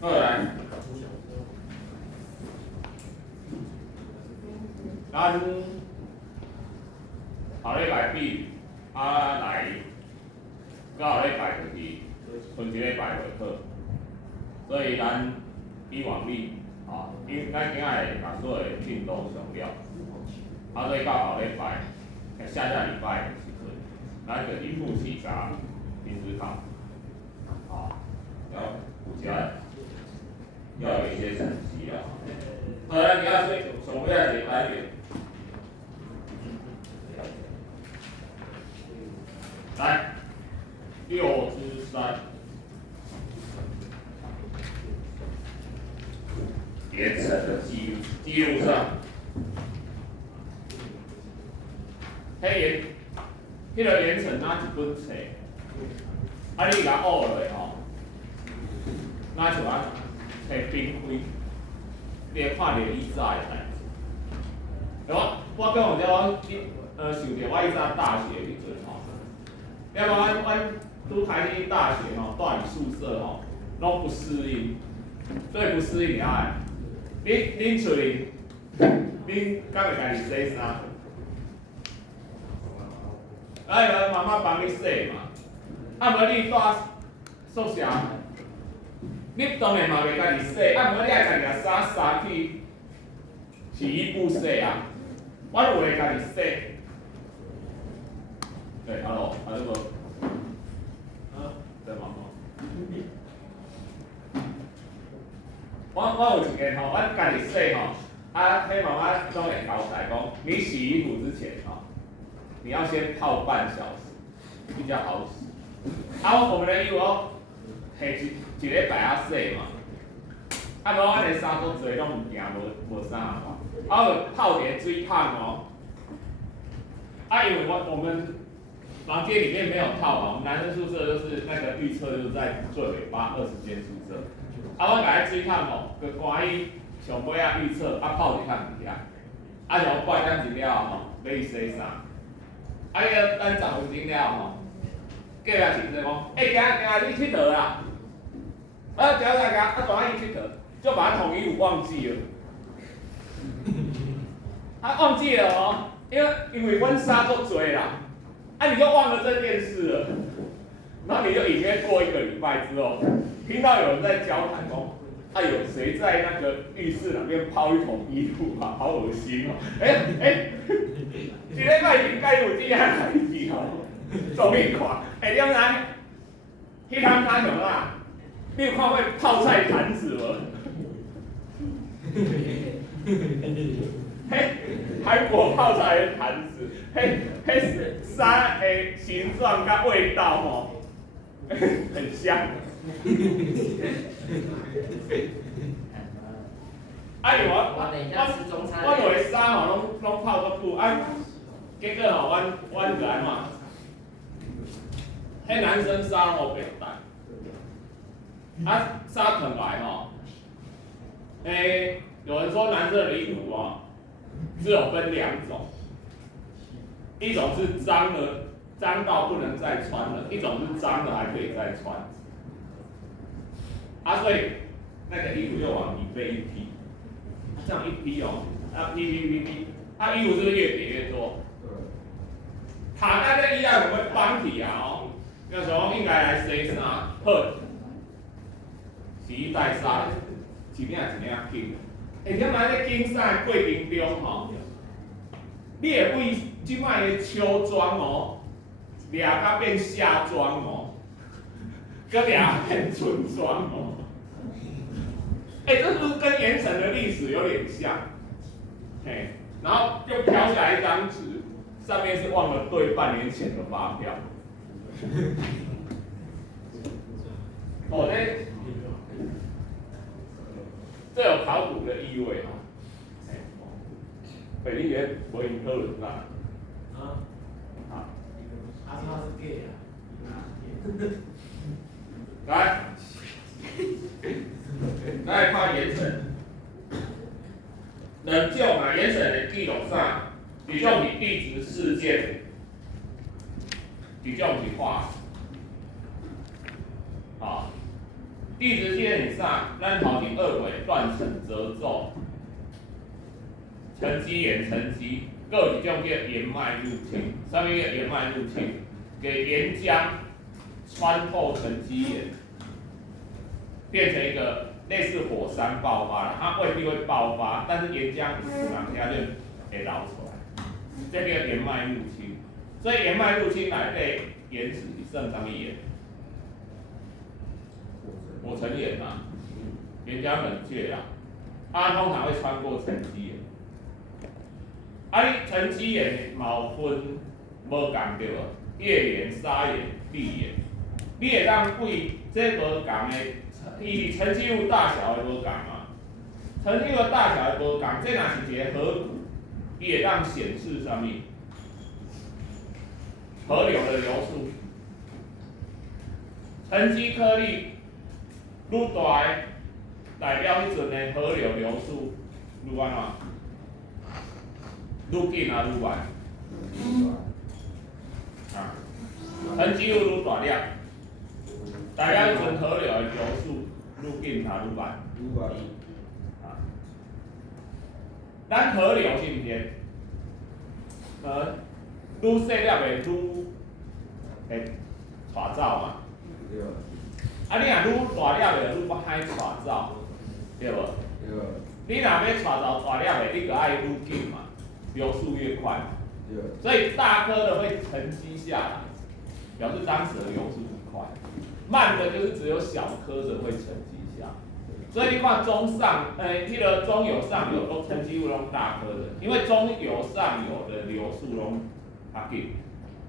好来，咱下礼拜比来，到下礼拜就是剩一礼拜就好，所以咱以往例应该今仔会把所有的运动上了，所以到后礼拜，下礼拜的时阵，咱就一步细查平时考，要有一些成绩啊。好，咱今仔先上尾仔一个单元。来，6之3，连成的记录上，迄个连成哪一本册？你甲学落吼，哪像册并开，你会看到以前的代志。我讲者想着我以前大学时阵吼。要不阮拄开去大学吼，住伫宿舍吼，拢不适应，最不适应啥个？恁厝里，恁敢会家己洗衫？妈妈帮你洗嘛。无你住宿舍，你当然嘛袂家己洗，无你爱家己甲衫衫去洗衣服洗啊。我就会家己洗。对，hello， 无？在忙吗？我有一个吼，我家己洗吼，迄妈妈总会交代讲，你洗衣服之前你要先泡半小时，比较好洗。我们的衣服下一礼拜洗嘛，无阮的衫足侪拢唔惊无衫嘛，就泡点水烫哦。因为我们房间里面没有套嘛，我们男生宿舍就是那个预测就是在最尾巴20间宿舍。我甲伊水烫哦，佮关伊上尾预测泡一项物件，然后半点钟了吼，要伊洗衫。伊等10分钟了吼，过来是说讲，行你佚佗啦，行，带伊佚佗，就把统一舞忘记了。忘记了哦，因为阮衫足侪啦。你就忘了这件事了，然后你就隐约过1个礼拜之后，听到有人在交谈说，有谁在那个浴室那边泡一桶衣服啊，好恶心哦！一礼拜已经该有这样代志哦，做咩看？你知影？迄摊他什么啦？你有看过泡菜坛子无？韩国泡菜的坛子，衫的形状甲味道吼，很香。我有的衫吼拢泡足久，结果吼，阮就安怎？迄男生衫吼袂淡，衫摕来吼，有人说男生的衣服只有分2种，一种是脏到不能再穿了，一种是脏的还可以再穿。所以那个衣服又往里背一批，这样一批批，衣服是不是越叠越多？卡在这衣啊，有没有绑起啊？那时候应该来洗衫，好，洗衣袋衫，一领紧。点解咧紧衫过程中吼，你会为即摆的秋装掠到变夏装搁掠变春装这是不是跟盐城的历史有点像？然后就飘下来一张纸，上面是忘了兑半年前的发票。这有考古的意味北林园博引科伦那。他是 gay 来看盐城，能就盐城的记录上，比种是地质事件，比种是化石，地质线上，咱头前二轨断层褶皱、沉积岩、沉积，各一种叫岩脉入侵。什么叫岩脉入侵？给岩浆穿透沉积岩，变成一个类似火山爆发了。它未必会爆发，但是岩浆有人下就会流出来。这个岩脉入侵，所以岩脉入侵内底岩石是算什么岩？火成岩嘛，岩浆很倔啦，它通常会穿过沉积岩。你沉积岩嘛有分无共对无？页岩、砂岩、砾岩，你会当对这无共的，伊沉积物大小会无共嘛？沉积物的大小会无共，这若是一个河谷，伊会当显示啥物？河流的流速。沉积颗粒愈大的，代表迄阵的河流流速愈安怎？愈紧啊，愈慢？啊，沉积物愈大粒，代表迄阵河流的流速愈紧啊，愈慢？啊，咱河流是毋是？愈细粒的愈会带走嘛？对。啊，你若愈大粒的，愈不歹带走，对无？对。你若要带走大粒的，你就爱愈紧嘛，流速越快。对。所以大颗的会沉积下来，表示当时的流速很快；慢的就是只有小颗的会沉积下。所以你看中上，迄个中游、上游都沉积物拢大颗的，因为中游、上游的流速拢较紧。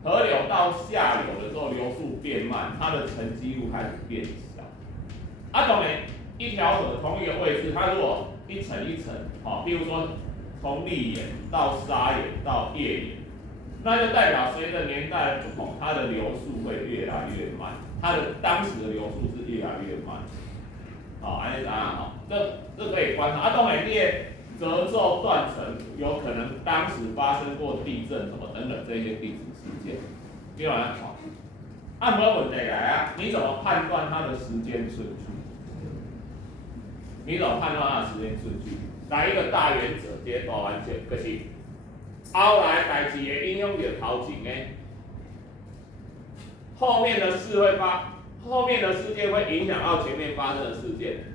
河流到下游的时候，流速变慢，它的沉积物开始变小。当然，一条河同一个位置，它如果一层一层，比如说从砾岩到砂岩到页岩，那就代表随着年代的不同，它的流速会越来越慢，它的当时的流速是越来越慢。安尼怎样？这可以观察。当然，你的褶皱断层有可能当时发生过地震什么等等这些地质事件，你往下看。按没问题来啊，你怎么判断它的时间顺序？你怎么判断它的时间顺序？来一个大原则，这个大原则就是后来代志会影响到头前的，后面的事件会影响到前面发生的事件，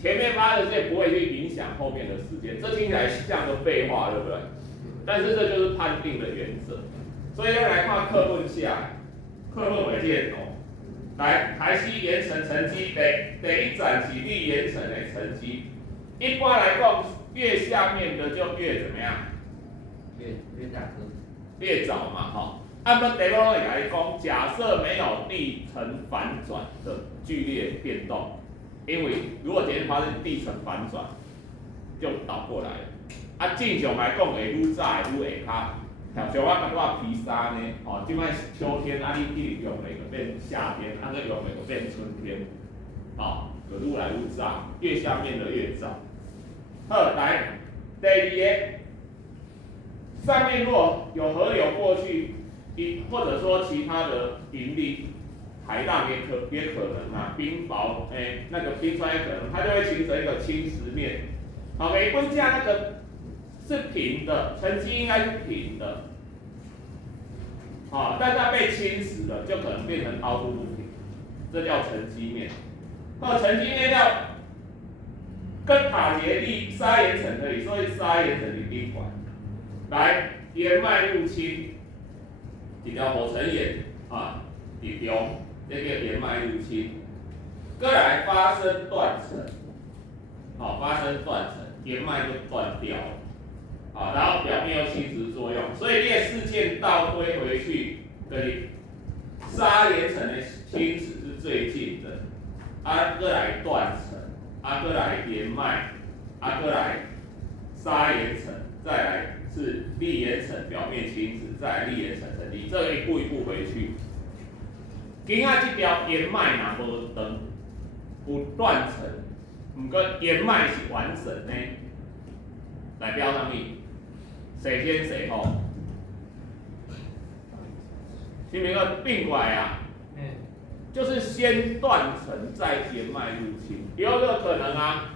前面发生的事件不会去影响后面的事件，这听起来像个废话，对不对？但是这就是判定的原则。所以要来看课论下来，课论为列哦。来，台西岩层沉积第一展是砾岩层的沉积。一般来讲，越下面的就越怎么样？越大颗。越早嘛，按照地方来讲，假设没有地层反转的剧烈变动，因为如果今天发生地层反转，就倒过来了。正常来讲会愈早会愈下骹，像我感觉披萨呢，即摆是秋天，你去用袂就变夏天，再用袂就变春天，就愈来愈早，越下面的越早。好，来第二个。上面若有河流过去，或者说其他的引力，海浪也可能啊，冰雹，那个冰川也可能，它就会形成一个侵蚀面。每分架那个是平的，沉积应该是平的，但它被侵蚀了，就可能变成凹凸不平，这叫沉积面。沉积面要跟塔节地砂岩层可以，所以砂岩层是冰块。来，岩脉入侵，一条火成岩伫中，这个岩脉入侵，再来发生断层，发生断层，岩脉就断掉了，然后表面又侵蚀作用，所以你的事件倒推回去，对砂岩层的侵蚀是最近的，再来断层，再来岩脉，再来砂岩层，再来是砾岩层表面侵蚀，再来砾岩层成立，这一步一步回去。今仔这条岩脉若无长，有断层，不过岩脉是完整的，代表什么？谁先谁后？是咪个并过来啊？就是先断层再沿脉入侵，也有这个可能啊。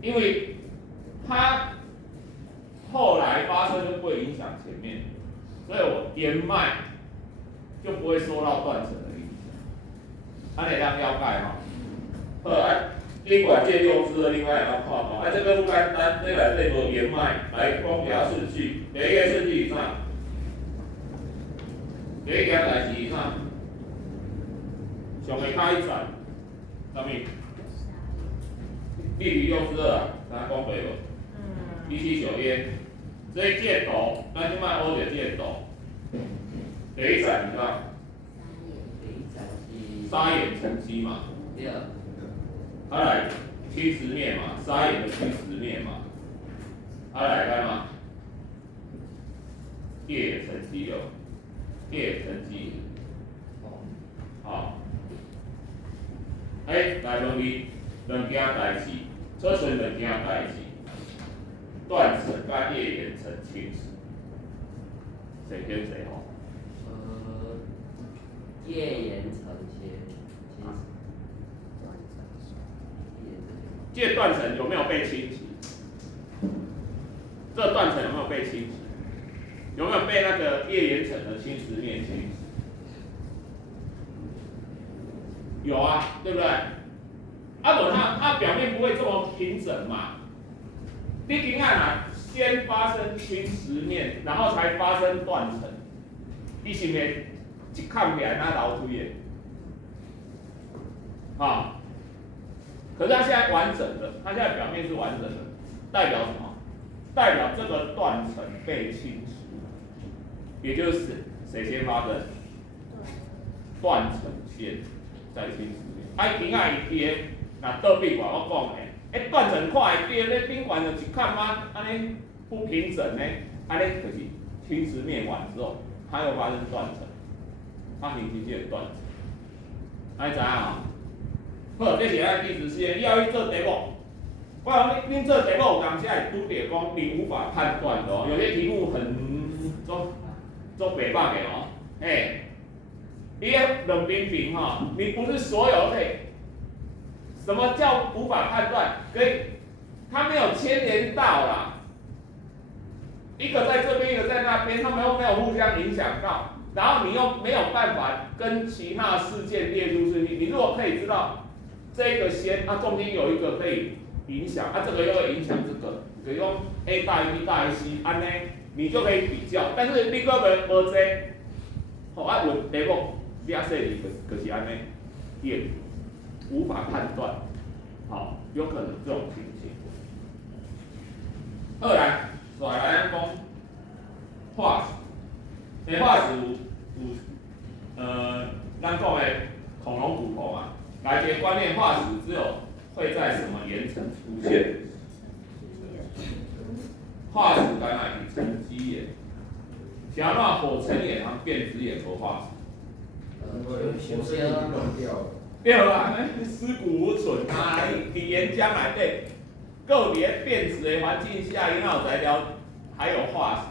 因为它后来发生就不会影响前面，所以我沿脉就不会受到断层的影响。安尼咱了解吼。好啊，经管借用之的另外要看吼，这个不简单，这来这个沿脉来讲下顺序，第一个顺序是啥？第一件代志是啥？上面开一转，啥物？利于用之啊，咱讲过无？乙烯溴烟，所以这图，咱即摆学着这图。第一站是啥？沙眼沉积嘛。对。来侵蚀面嘛，沙眼的侵蚀面嘛。来干嘛？叶眼沉积哦，叶眼沉积。好。来问你两件代志，做出两件代志，断层甲叶眼层侵蚀，谁先谁后？叶眼层先侵蚀。这断层有没有被侵蚀？这断层有没有被侵蚀？有没有被那个叶眼层的侵蚀面侵蚀？有啊，对不对？它表面不会这么平整嘛？你今看啊，先发生侵蚀面，然后才发生断层，你是不是一看起来那老土耶？可是它现在完整的，它现在表面是完整的，代表什么？代表这个断层被侵蚀，也就是谁先发生？断层先再侵蚀面。平啊伊跌，那倒闭管我讲的，断层看会跌，咧宾馆就一看嘛，安尼不平整呢，安尼就是侵蚀面完之后，它又发生断层，它形成这个断层，安尼知影啊？好，这是咱第14页，以后去做题目。我讲恁做题目有当时会拄着讲你无法判断的哦，有些题目很做北棒的哦，你冷冰冰哈，你不是所有什么叫无法判断？它没有牵连到啦，一个在这边，一个在那边，他们又没有互相影响到，然后你又没有办法跟其他事件列入顺序。你如果可以知道。这个先，中间有一个可以影响，这个又会影响这个，比如说 A 大于 B 大于 C， 安呢，你就可以比较。但是你个无这，问题目比较细腻，就是安尼，也无法判断，有可能这种情形。二来，再来讲化石，化石有咱讲的恐龙骨头嘛。来节观念，化石只有会在什么岩层出现？化石当然是沉积岩，像那火成岩、变质岩和化石。对啊，尸骨无存啊！伫岩浆内底，搁伫咧变质的环境下，伊哪有材料？还有化石，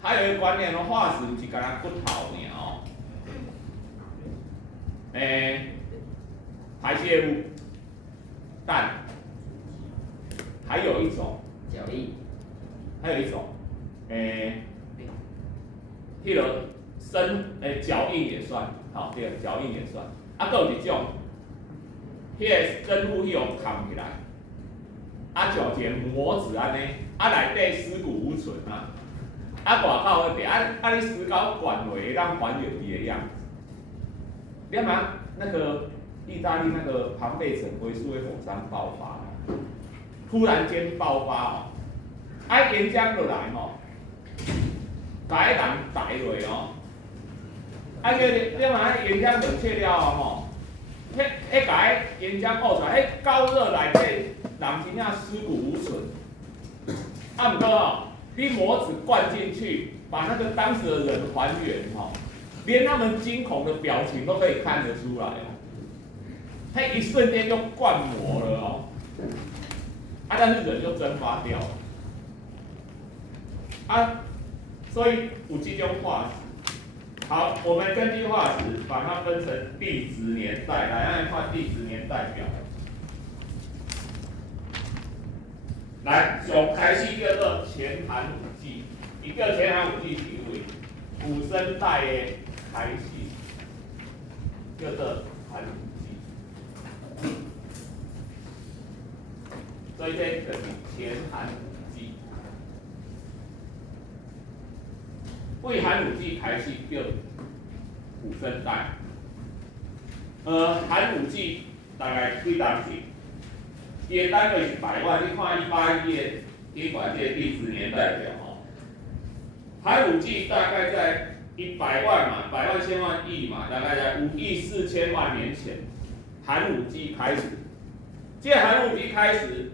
还有一个观念哦，化石不是干那骨头尔哦。排泄物、氮，还有一种脚印，还有一种，迄个脚印也算，对，脚印也算。还有一种，迄个根部迄种扛起来，就一个模子安尼，内底尸骨无存啊，外口那边，你石膏灌落，让还原伊的样子。你看嘛，那个。意大利那个庞贝城灰树为火山爆发，突然间爆发岩浆就来把人逮落你嘛岩浆冷却了把岩浆爆出来，高热内底人真正尸骨无存。不过你模子灌进去，把那个当时的人还原连他们惊恐的表情都可以看得出来他一瞬间就灌模了但是人就蒸发掉了所以有这种化石，好，我们根据化石把它分成地质年代，来按画地质年代表。来，上开始叫做前寒武纪，一个前寒武纪是因为古生代的开始，叫做寒武纪，所以这就是前寒武纪。为寒武纪开始叫古生代，寒武纪大概几当时？伊的单位是百万，你看181的你管这个地质年代表吼，寒武纪大概在100万嘛，百万、千万、亿嘛，大概在5亿4千万年前，寒武纪开始。这个寒武纪开始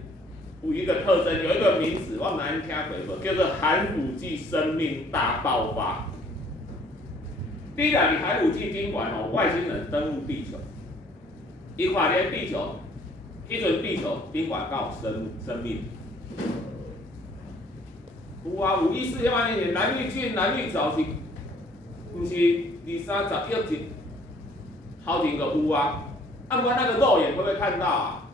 有一个特征，有一个名词，我们来听过无，叫做寒武纪生命大爆发。第一个，你寒武纪尽管外星人登陆地球，伊看咧地球。迄阵地球顶管敢有生命？有啊，5亿4千万年前，蓝绿菌、蓝绿藻是，毋是20-30亿前，头前就有啊。啊，不然那个肉眼会不会看到啊？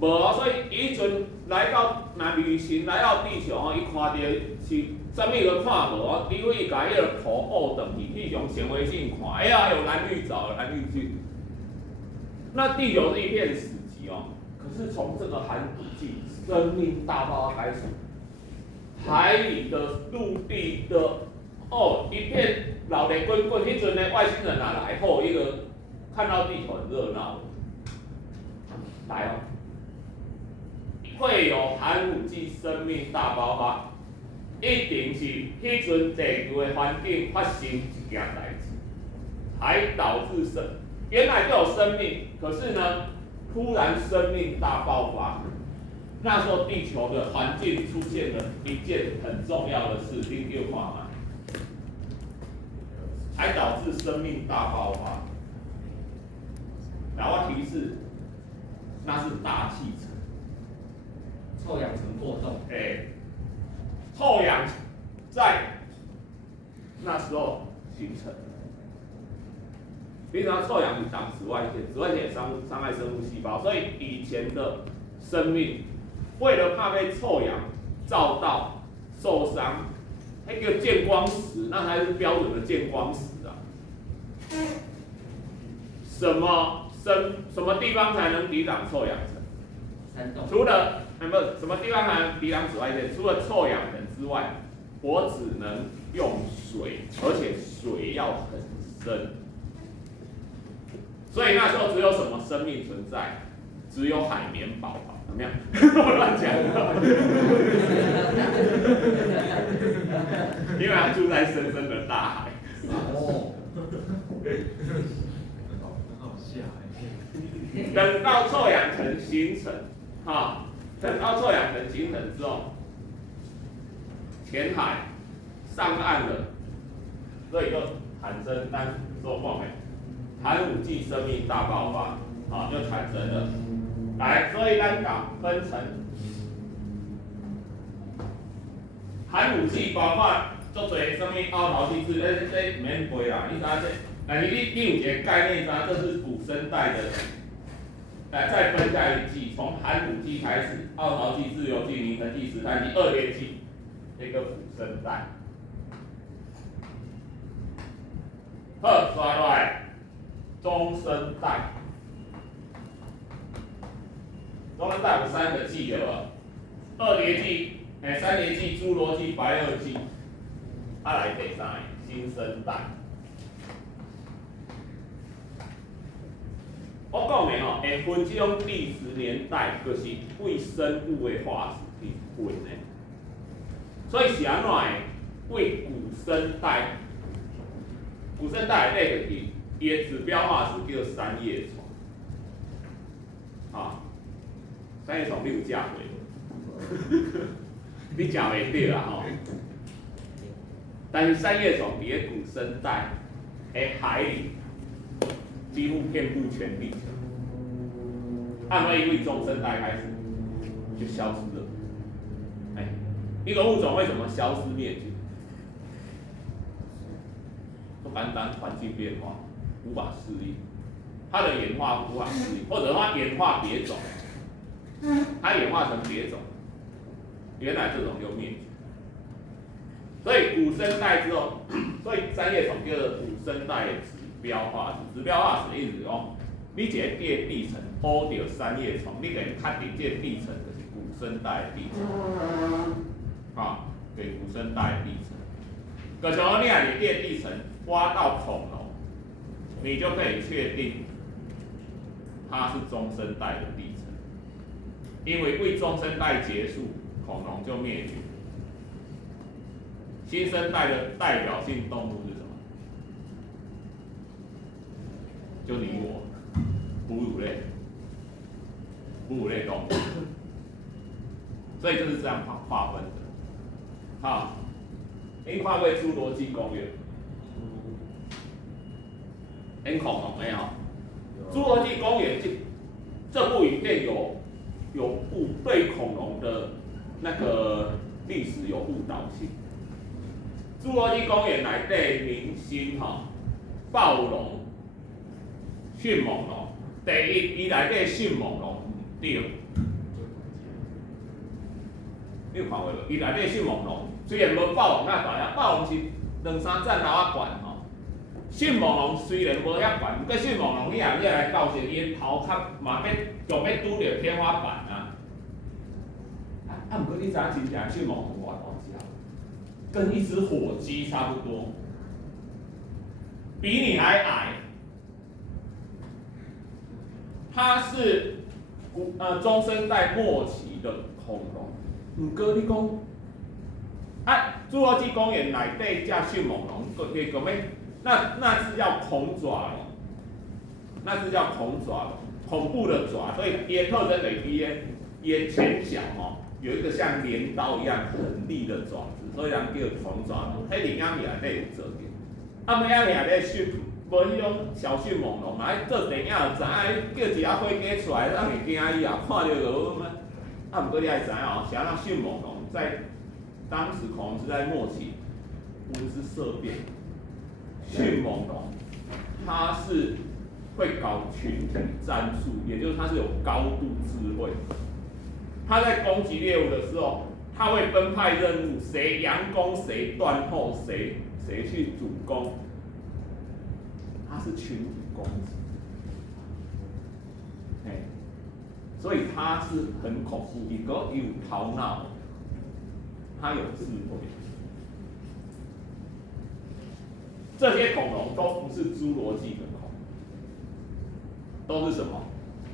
无啊，所以伊阵来到旅行来到地球伊看到是啥物都看无啊，除非伊甲迄个土偶转去，去用显微镜看，哎呀，有蓝绿藻、蓝绿菌。那地球是一片死寂哦，可是从这个寒武纪生命大爆发开始，海里的、陆地的，一片老雷滚滚。迄阵呢，外星人来后，一个看到地球很热闹，来哦，会有寒武纪生命大爆发，一定是迄阵地球的环境发生一件代志，才导致原来就有生命，可是呢，突然生命大爆发，那时候地球的环境出现了一件很重要的事，你有看吗？才导致生命大爆发。然后提示，那是大气层，臭氧层破洞。臭氧在那时候形成。平常臭氧是挡紫外线，紫外线也伤害生物细胞，所以以前的生命为了怕被臭氧照到受伤，那个见光死，那才是标准的见光死啊。什么地方才能抵挡臭氧层？山洞。除了什么地方才能抵挡紫外线？除了臭氧层之外，我只能用水，而且水要很深。所以那时候只有什么生命存在？只有海绵宝宝，怎么样？我乱讲。因为它住在深深的大海。哦。很好笑哎。等到臭氧层形成，等到臭氧层形成之后，浅海上岸了，所以就产生说过没？寒武纪生命大爆发，就产生了。来，所以咱讲分成寒武纪包括做做什么凹陶机制，这免背啦，你知这，但是你有一个概念，这是古生代的。再分下一季，从寒武纪开始，凹陶纪、自由纪、凝成纪、石炭纪、二叠纪，一个古生代。好，刷落来。中生代，中生代有3个纪对吧？二叠纪、三叠纪、侏罗纪、白垩纪，来第3个新生代。我讲的会分这种历史年代，就是为生物的化石去分的。所以是安怎的？为古生代，古生代的类就是伊的指标化石叫三叶虫，三叶虫你有食过？你食袂着啦吼。但是三叶虫伫个古生代的海里，几乎遍布全地球。按照因为中生代开始就消失了。一个物种为什么消失灭绝？单单环境变化无法适应，它的演化无法适应，或者它演化别种，它演化成别种，原来这种就灭绝。所以古生代之后，所以三叶虫叫做古生代的指标化石。指标化石的意思讲，你一个地层铺着三叶虫，你就会确定这个地层就是古生代的地层，就是古生代的地层。可像你啊，你这个地层挖到恐龙，你就可以确定它是中生代的地层，因为为中生代结束，恐龙就灭绝。新生代的代表性动物是什么？就你我，哺乳类，哺乳类动物。所以就是这样划分的。好，你看过《侏罗纪公园》？很恐龙没有？《侏罗纪公园》这部影片有对恐龙的那个历史有误导性。侏罗纪公园内底明星暴龙、迅猛龙，第一，伊内底迅猛龙唔对，你有看过无？伊内底迅猛龙虽然无暴龙那大啊，暴龙是2、3层楼啊悬吼。迅猛龙虽然无遐悬，不过迅猛龙你也来教训伊头壳嘛要拄着天花板啊。不过你知影真正迅猛龙偌大只？跟一只火鸡差不多，比你还矮。它是中生代末期的恐龙。不过你讲，侏罗纪公园内底只迅猛龙，叫咩？那是叫恐爪龙，那是叫恐爪龙，恐怖的爪。所以伊的特征在于伊的前脚有一个像镰刀一样很利的爪子，所以人叫恐爪龙。迄领养里内底有做嘅，尾仔里底无迄种小迅猛龙嘛，做电影就知影，叫一只火鸡出来，咱会惊伊啊，看到就咩？不过你爱知影想让迅猛龙在当时恐龙时代末期，无论是色变，迅猛龙它是会搞群体战术，也就是它是有高度智慧。它在攻击猎物的时候，它会分派任务，谁佯攻谁断后，谁去主攻。它是群体攻击，所以它是很恐怖。一个有头脑，它有智慧。这些恐龙都不是侏罗纪的恐龙，都是什么？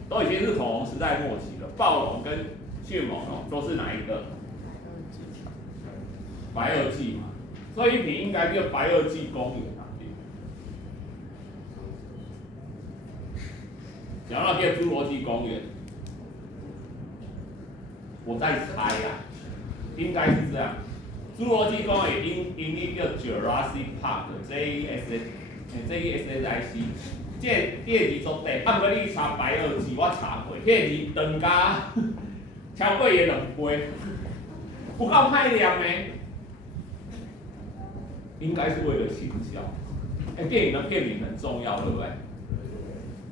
都已经是恐龙时代末期了。暴龙跟迅猛龙都是哪一个？白垩纪嘛，所以你应该叫白垩纪公园啊。讲到叫侏罗纪公园，我在猜啊，应该是这样。侏罗纪公园英语叫 Jurassic Park，JESSIC， 这字足短，不过你查白垩纪，我查过，迄字长甲超过伊2倍，有够歹念的，应该是为了行销。电影的片名很重要，对不对？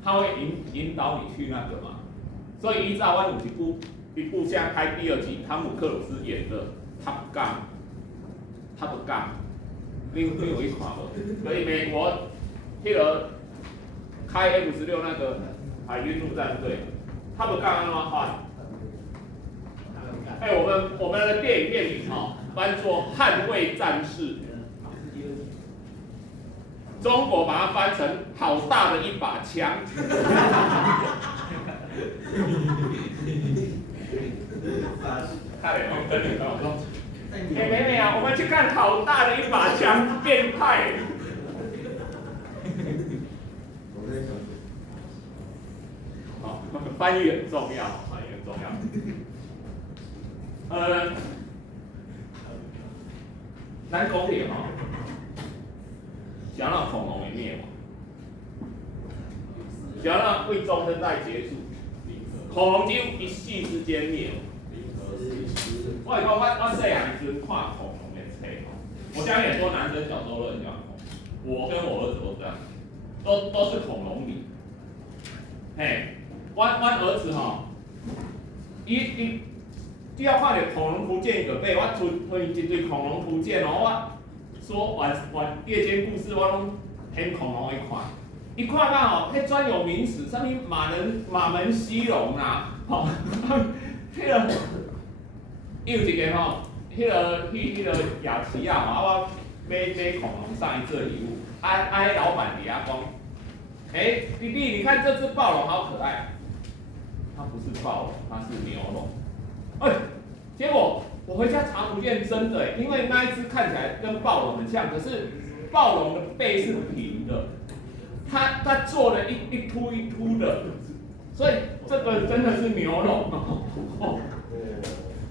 它会引导你去那个嘛，所以依照我有一部现在拍第2季，汤姆克鲁斯演的《Top Gun》，你有一款无？所以美国迄个开 F-16那个海军陆战队，Top Gun 安怎翻？我们的电影片名翻作《捍卫战士》。中国把它翻成好大的一把枪。跟女朋友说，妹妹啊，我们去看好大的一把枪，变态。好，翻译很重要，翻译很重要。咱讲起想让恐龙灭亡，想让为中生代结束，恐龙几乎一夕之间灭亡。我是讲我细汉时阵看恐龙的册，我相信很多男生小时候都很喜欢恐龙。我跟我儿子都这样，都是恐龙迷。嘿，我儿子吼，伊只要看到恐龙图鉴就买，我存一堆恐龙图鉴哦，我说玩夜间故事，我拢很恐龙一看。一看到吼，迄专有名词，啥物马门溪龙啦，吼，迄个有一个吼，迄个雅琪啊，吼，我买恐龙送伊做礼物，迄老板底下讲，弟弟，你看这只暴龙好可爱，它不是暴龙，它是牛龙，结果我回家查图鉴，真的，因为那一只看起来跟暴龙很像，可是暴龙的背是平的。它做了一凸一凸的，所以这个真的是牛龙哦。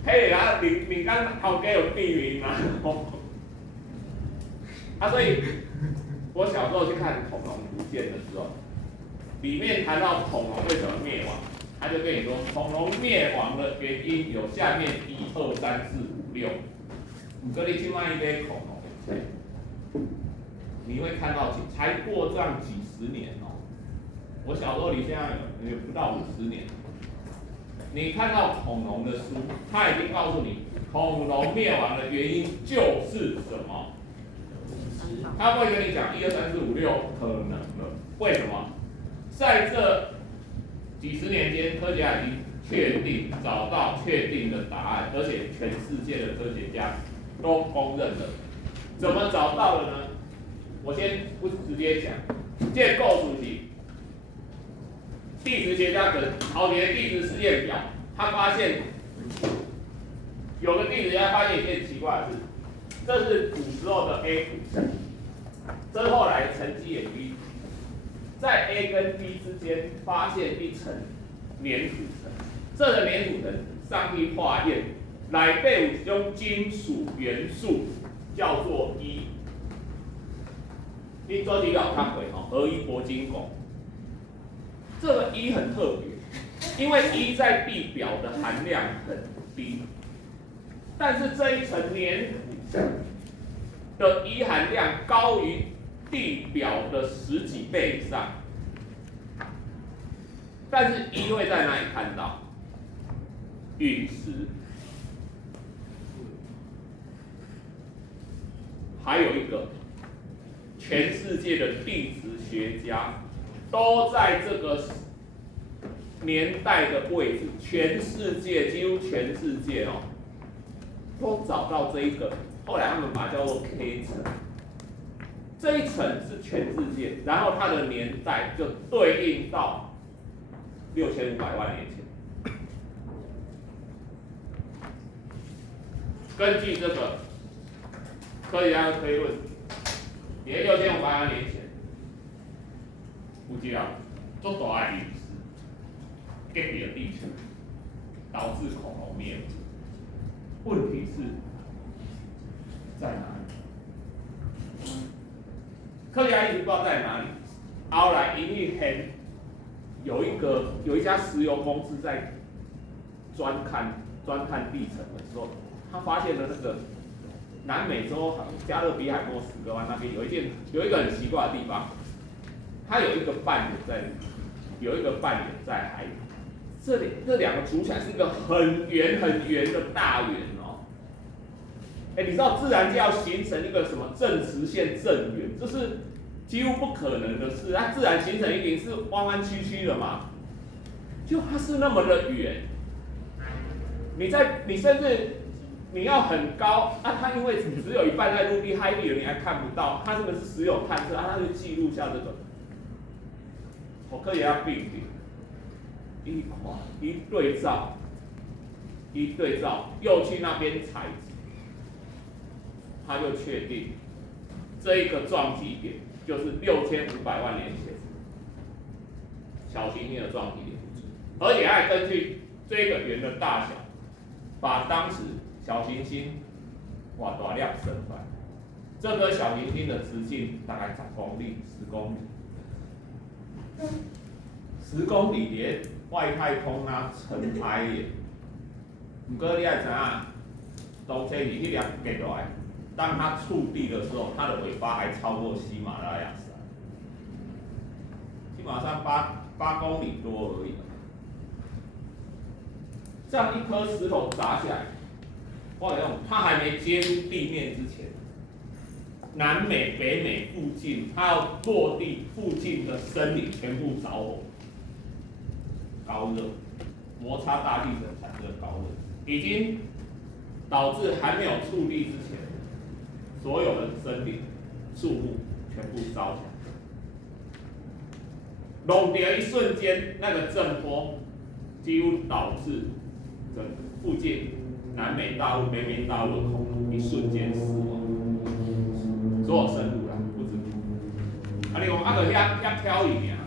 嘿，然后你刚头家有地名嘛？所以我小时候去看恐龙图鉴的时候，里面谈到恐龙为什么灭亡，他就跟你说，恐龙灭亡的原因有下面1、2、3、4、5、6。你跟你去买一杯恐龙，你会看到才过这样几十年哦。我小时候离现在也不到50年。你看到恐龙的书，它已经告诉你恐龙灭亡的原因就是什么。他会跟你讲1、2、3、4、5、6可能了，为什么？在这几十年间，科学家已经找到确定的答案，而且全世界的科学家都公认了。怎么找到的呢？我先不直接讲，这个故事是地质学家的好几个地质试验表，他发现有个地质学家发现一件奇怪的事，这是古时候的 A 土层，这是后来沉积的 B 土层，在 A 跟 B 之间发现一层粘土层，这个粘土层上去化验，内底有一种金属元素叫做铱。你做几个看过吼？俄伊铂金汞，这个铱很特别，因为铱在地表的含量很低，但是这一层粘土的铱含量高于地表的10几倍以上。但是铱会在哪里看到？陨石。还有一个。全世界的地质学家都在这个年代的位置，全世界几乎全世界哦，都找到这一个，后来他们把它叫做 K 层，这一层是全世界，然后它的年代就对应到6500万年前。根据这个科学家的推论。也6500万年前，有一个足大的陨石击落地球，导致恐龙灭亡。问题是在哪里？科学家一直不知道在哪里。后来因为有一家石油公司在专看地层的时候，他发现了那个。南美洲加勒比海默斯科湾那边有一个很奇怪的地方，它有一个半圆在海底，这两个组起来是一个很圆的大圆哦。你知道自然界要形成一个什么正磁线正圆，这是几乎不可能的事，它自然形成一定是弯弯曲曲的嘛，就它是那么的圆，你甚至。你要很高，它因为只有一半在陆地海底了，你还看不到。它这个是实有探测，它就记录下这个。科学家并一对照，又去那边采集，他就确定这一个撞击点就是6500万年前小行星的撞击点，而且还根据这个圆的大小，把当时小行星大量生出来，这颗小行星的直径大概10公里，10公里，10公里连外太空啊尘埃耶。不过你也知影，当初是迄粒跌落来，当它触地的时候，它的尾巴还超过喜马拉雅山，喜马拉雅山8公里多而已。这样一颗石头砸下来，我跟你讲，它还没接触地面之前，南美、北美附近，它要落地附近的森林全部着火，高热，摩擦大地层产生的高热，已经导致还没有触地之前，所有的森林、树木全部烧起来。弄掉一瞬间，那个震波几乎导致整个附近南美大陆、北美大陆的恐龙一瞬间死亡，所有生物啦，不止。啊，你讲啊个遐挑伊尔，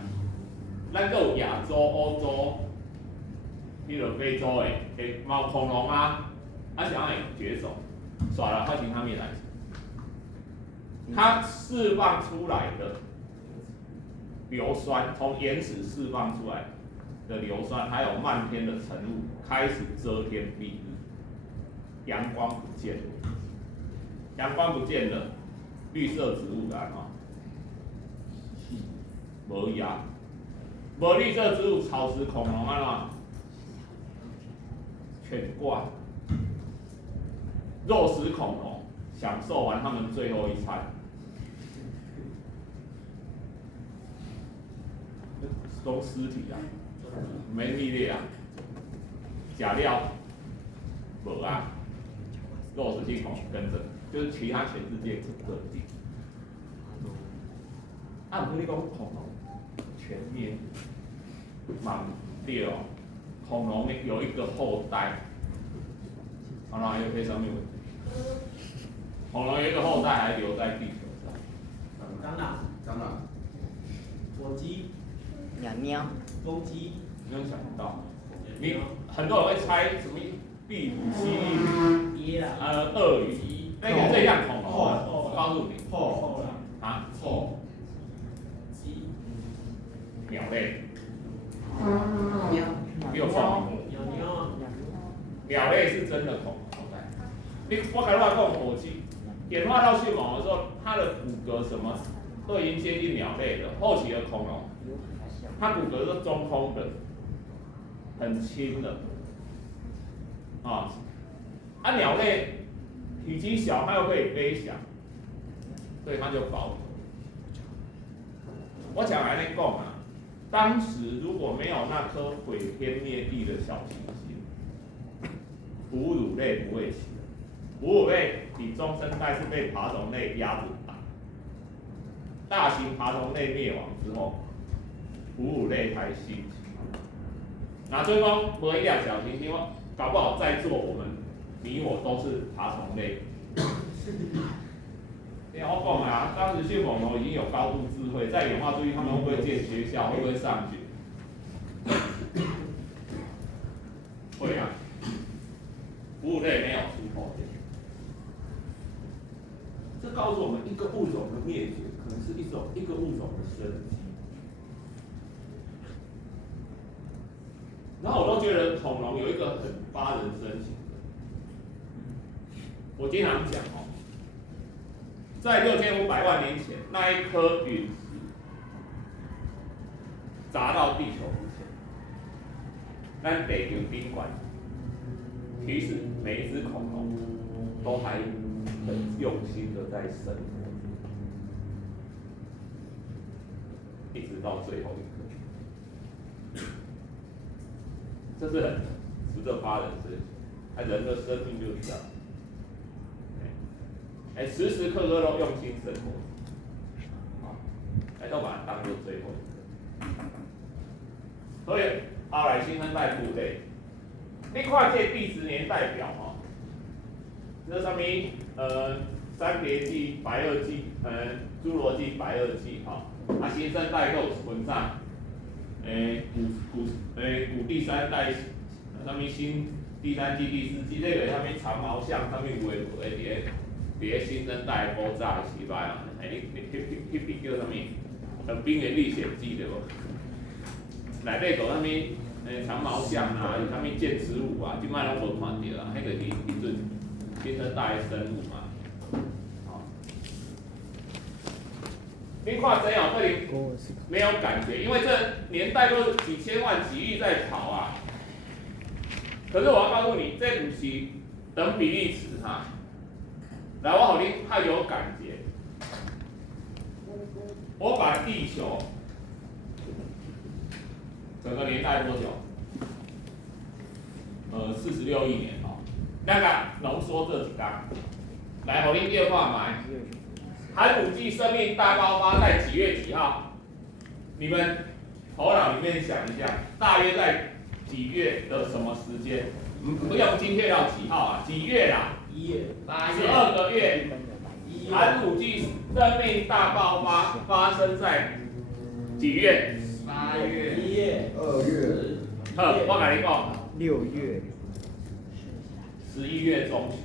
咱个有亚洲、欧洲，迄个非洲的猫恐龙啊，啊想要绝种，耍了发现它没来。它释放出来的硫酸，从岩石释放出来的硫酸，还有漫天的晨雾，开始遮天蔽日，阳光不见了，阳光不见了，绿色植物来嘛，无芽，无绿色植物，草食恐龙啊全挂，肉食恐龙享受完他们最后一餐。都尸体啊，没力量啊，假料无啊，肉食性恐龙跟着，就是其他全世界各地。啊，不是你讲恐龙全灭，嘛对哦，恐龙有一个后代，好了，还有些什么问题？恐龙有一个后代还留在地球上。蟑螂，火鸡。鸟，公鸡，没有想到，你很多人会猜什么壁虎、蜥蜴、鳄鱼，那个这样恐龙，我告诉你，啊，鸡，鸟类，没有错，鸟类是真的恐龙。我跟你讲火鸡，演化到迅猛的时候，它的骨骼什么都已经接近鸟类了，后期的恐龙。它骨骼是中空的，很轻的，鸟类体积小，它又可以飞翔，所以它就保留。我讲来那讲啊，当时如果没有那颗毁天灭地的小行星，哺乳类不会起来，哺乳类比中生代是被爬虫类压着打，大型爬虫类灭亡之后。哺乳类才兴起，那所以说无一粒小行星，搞不好在座我们你我都是爬虫类。我讲啊，当时迅猛龙已经有高度智慧，在演化出去，他们会不会建学校？会不会上学？会啊。哺乳类没有出头的，这告诉我们一个物种的灭绝，可能是一个物种的生机。然后我都觉得恐龙有一个很发人深省的，我经常讲哦，在6500万年前，那一颗陨石砸到地球之前，咱地球宾馆，其实每一只恐龙都还很用心的在生活，一直到最后一刻。这是很值得发人深省，人的生命就是这样，时时刻刻都用心生活，都把它当做最后一个。所以后来新生代哺乳类，你看这地质年代表这上面三叠纪、白垩纪、侏罗纪、白垩纪新生代都有分啥？古第三代，上面新第三纪、第四纪，这个上面长毛象，上面有诶伫新生代古早的时代啊，迄笔叫啥物？冰原历险记对无？内底有啥物？长毛象啊，有啥物剑齿虎啊，即摆拢无看到啊，迄个是迄阵新生代的生物嘛。您看这哦，对你没有感觉，因为这年代都是几千万、几亿在跑啊。可是我要告诉你，这不是等比例尺哈。来，我好你太有感觉。我把地球整个年代多久？46亿年哦。那个浓缩这几缸，来，好你变化买。寒武纪生命大爆发在几月几号？你们头脑里面想一下，大约在几月的什么时间？不用精确到几号啊？几月啦1月、8月、12个月。1月、寒武纪生命大爆发发生在几月8月、1月、2月、我跟你讲6月、 11月中旬，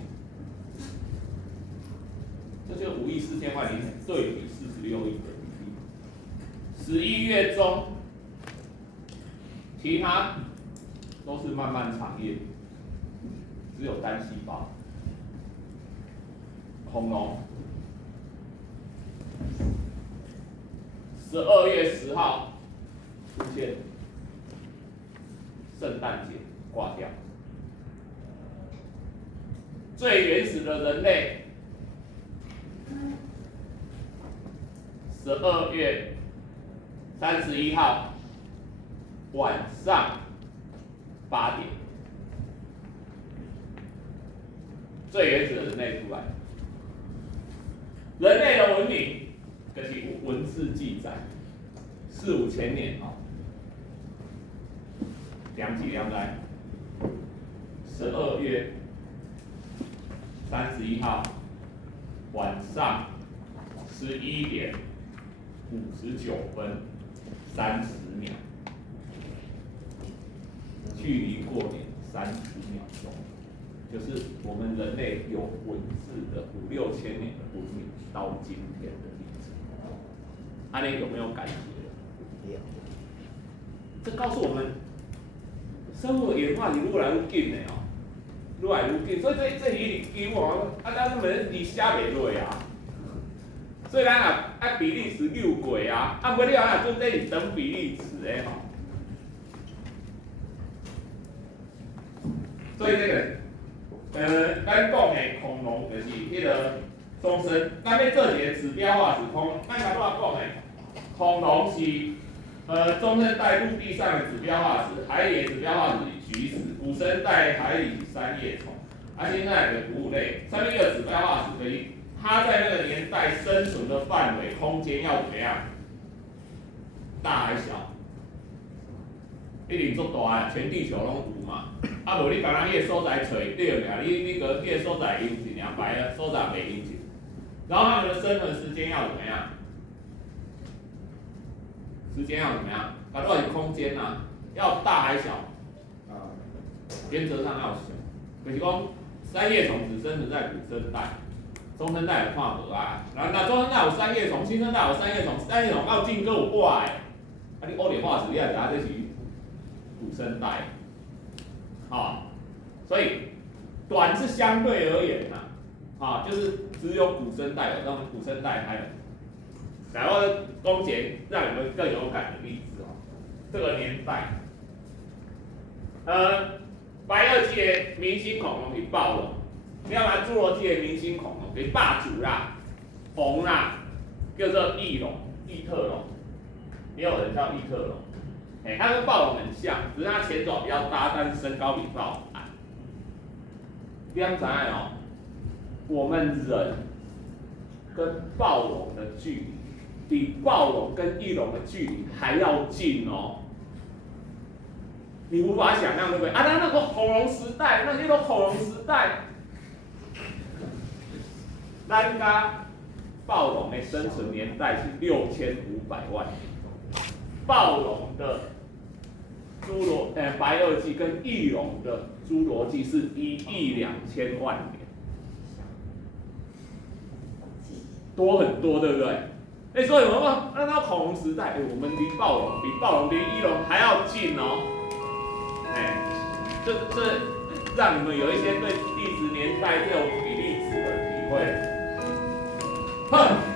这就5亿4000万年对比46亿的比例。11月中，其他都是漫漫长夜，只有单细胞。恐龙，12月10号出现，圣诞节挂掉。最原始的人类，12月31号晚上8点，最原始的人类出来。人类的文明，就是文字记载，4、5千年哦。量几量来？12月31号晚上11点59分30秒，距离过年30秒钟，就是我们人类有文字的5、6千年的文明到今天的历程。阿莲有没有感觉？这告诉我们，生物演化是愈来愈紧的哦，愈来愈紧。所以这题目咱们离写袂落啊。所以咱按比例尺溜过啊，不你啊做这是等比例尺的吼。所以这个咱讲的恐龙就是迄个终身，咱要做一个指标化石咱甲我讲的恐龙是中生代陆地上的指标化石，海里的指标化石是菊石，古生代海里是三叶虫，现在的哺乳类，上面一个指标化石可以，它在那个年代生存的范围空间要怎么样？大还小？一定足大的，全地球拢有嘛。无你讲咱迄个所在找对俩，你个迄个所在引进尔，白个所在袂引进。然后它们的生存时间要怎么样？时间要怎么样？它到底空间啊，要大还小？原则上要小。就是讲，三叶虫只生存在古生代，中生代有看无啊？那中生代有三叶虫，新生代有三叶虫，三叶虫到进都有挂诶。你物理化石你也知影这是古生代，所以短是相对而言呐，就是只有古生代有，那么古生代还有。然后公简让你们更有感的例子哦，这个年代，白垩纪的明星恐龙是暴龙，你要把侏罗纪的明星恐龙是霸主啦、红啦，叫做翼龙、异特龙，也有人叫异特龙，它跟暴龙很像，只是它前爪比较大，但是身高比暴龙矮。你要知道哦，我们人跟暴龙的距离，比暴龙跟翼龙的距离还要近哦。你无法想象，对不对？那个恐龙时代，那些都恐龙时代，咱家暴龙的生存年代是6500万年，暴龙的白垩纪跟翼龙的侏罗纪是1亿2000万年，多很多，对不对？所以我们那到恐龙时代，我们离暴龙、比暴龙、离翼龙还要近哦。这让你们有一些对地质年代这种比例尺的体会。哼。